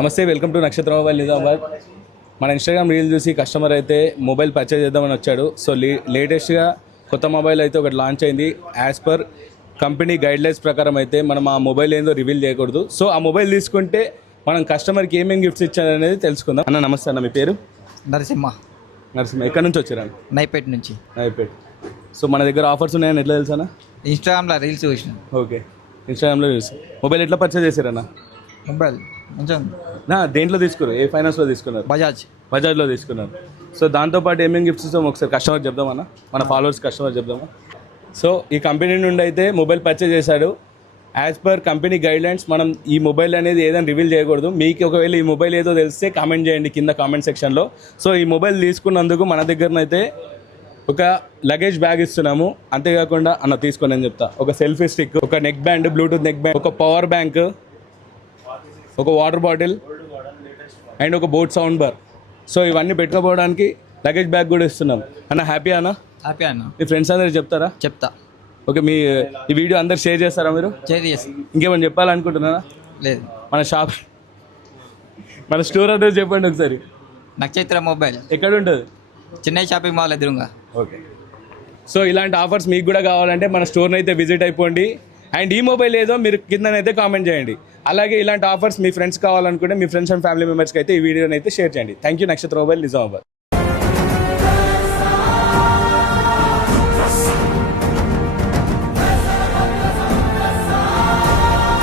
నమస్తే, welcome to నక్షత్ర mobile Nizamabad. మన ఇన్స్టాగ్రామ్ రీల్ చూసి కస్టమర్ అయితే మొబైల్ పర్చేజ్ చేద్దామని వచ్చాడు. సో లేటెస్ట్గా కొత్త మొబైల్ అయితే ఒకటి లాంచ్ అయింది. యాజ్ పర్ కంపెనీ గైడ్లైన్స్ ప్రకారం అయితే మనం ఆ మొబైల్ ఏందో రివీల్ చేయకూడదు. సో ఆ మొబైల్ తీసుకుంటే మనం కస్టమర్కి ఏమేమి గిఫ్ట్స్ ఇచ్చారనేది తెలుసుకుందాం. అన్న నమస్తే అన్న, మీ పేరు? నరసింహ. ఎక్కడి నుంచి వచ్చారన్న? నైపేట్ నుంచి. నైపేట్. సో మన దగ్గర ఆఫర్స్ ఉన్నాయని ఎట్లా తెలుసా? ఇన్స్టాగ్రామ్లో రీల్స్ చూసిన. ఓకే, ఇన్స్టాగ్రామ్లో చూసి మొబైల్ ఎట్లా పర్చేజ్ చేశారన్న? మొబైల్ కొంచెం దేంట్లో తీసుకున్నారు? ఏ ఫైనాన్స్లో తీసుకున్నారు? బజాజ్లో తీసుకున్నారు. సో దాంతోపాటు ఏమేమి గిఫ్ట్స్ ఇస్తాం ఒకసారి కస్టమర్ చెప్దామన్నా, మన ఫాలోవర్స్ కస్టమర్ చెప్దామా? సో ఈ కంపెనీ నుండి అయితే మొబైల్ పర్చేజ్ చేశాడు. యాజ్ పర్ కంపెనీ గైడ్లైన్స్ మనం ఈ మొబైల్ అనేది ఏదైనా రివీల్ చేయకూడదు. మీకు ఒకవేళ ఈ మొబైల్ ఏదో తెలిస్తే కామెంట్ చేయండి కింద కామెంట్ సెక్షన్లో. సో ఈ మొబైల్ తీసుకున్నందుకు మన దగ్గరనైతే ఒక లగేజ్ బ్యాగ్ ఇస్తున్నాము. అంతేకాకుండా అన్న తీసుకొని అని చెప్తా, ఒక సెల్ఫీ స్టిక్, ఒక neck band, Bluetooth neck band, ఒక పవర్ బ్యాంక్, ఒక వాటర్ బాటిల్ అండ్ ఒక బోట్ సౌండ్ బార్. సో ఇవన్నీ పెట్టుకోపోవడానికి లగేజ్ బ్యాగ్ కూడా ఇస్తున్నాం. అన్న హ్యాపీ అన్న? హ్యాపీ అన్న. మీ ఫ్రెండ్స్ అందరికి చెప్తారా? చెప్తా. ఓకే, మీ ఈ వీడియో అందరు షేర్ చేస్తారా మీరు? షేర్ చేస్తా. ఇంకేమైనా చెప్పాలనుకుంటున్నారా? లేదు. మన షాప్, మన స్టోర్ అడ్రస్ చెప్పండి ఒకసారి. నక్షత్ర మొబైల్ ఎక్కడ ఉంటుంది? చెన్నై షాపింగ్ మాల్ ఎదురుగా. ఓకే. సో ఇలాంటి ఆఫర్స్ మీకు కూడా కావాలంటే మన స్టోర్ని అయితే విజిట్ అయిపోండి. అండ్ ఈ మొబైల్ ఏదో మీరు కిందనైతే కామెంట్ చేయండి. అలాగే ఇలాంటి ఆఫర్స్ మీ ఫ్రెండ్స్ కావాలనుకుంటే మీ ఫ్రెండ్స్ అండ్ ఫ్యామిలీ మెంబర్స్కి అయితే ఈ వీడియోని అయితే షేర్ చేయండి. Thank you. నక్షత్ర మొబైల్ నిజామాబాద్.